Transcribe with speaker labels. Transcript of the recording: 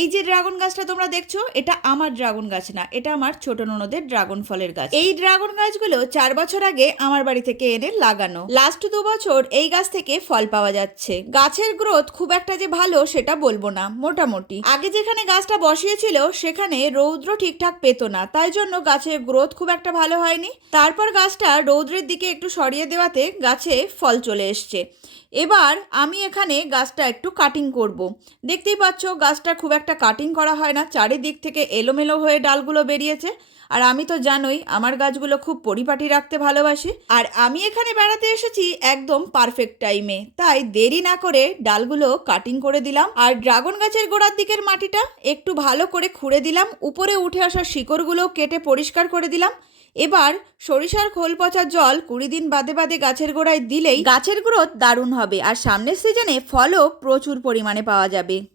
Speaker 1: এই যে ড্রাগন গাছটা তোমরা দেখছ, এটা আমার ড্রাগন গাছ না, এটা আমার ছোট ননদের ড্রাগন ফলের গাছ। এই ড্রাগন গাছগুলো চার বছর আগে আমার বাড়ি থেকে এনে লাগানো। লাস্ট দু বছর এই গাছ থেকে ফল পাওয়া যাচ্ছে। গাছের গ্রোথ খুব একটা যে ভালো সেটা বলব না, মোটামুটি। আগে যেখানে গাছটা বসিয়েছিল, সেখানে রৌদ্র ঠিকঠাক পেতো না, তাই জন্য গাছের গ্রোথ খুব একটা ভালো হয়নি। তারপর গাছটা রৌদ্রের দিকে একটু সরিয়ে দেওয়াতে গাছে ফল চলে এসছে। এবার আমি এখানে গাছটা একটু কাটিং করব। দেখতেই পাচ্ছ, গাছটা খুব একটা কাটিং করা হয় না, চারিদিক থেকে এলোমেলো হয়ে ডালগুলো বেরিয়েছে। আর আমি তো জানোই, আমার গাছগুলো খুব পরিপাটি রাখতে ভালোবাসি। আর আমি এখানে বেড়াতে এসেছি একদম পারফেক্ট টাইমে তাই দেরি না করে ডালগুলো কাটিং করে দিলাম। আর ড্রাগন গাছের গোড়ার দিকের মাটিটা একটু ভালো করে খুঁড়ে দিলাম। উপরে উঠে আসা শিকড়গুলো কেটে পরিষ্কার করে দিলাম। এবার সরিষার খোল পচা জল কুড়ি দিন বাদে বাদে গাছের গোড়ায় দিলেই গাছের গ্রোথ দারুণ হবে। আর সামনের সিজনে ফলও প্রচুর পরিমাণে পাওয়া যাবে।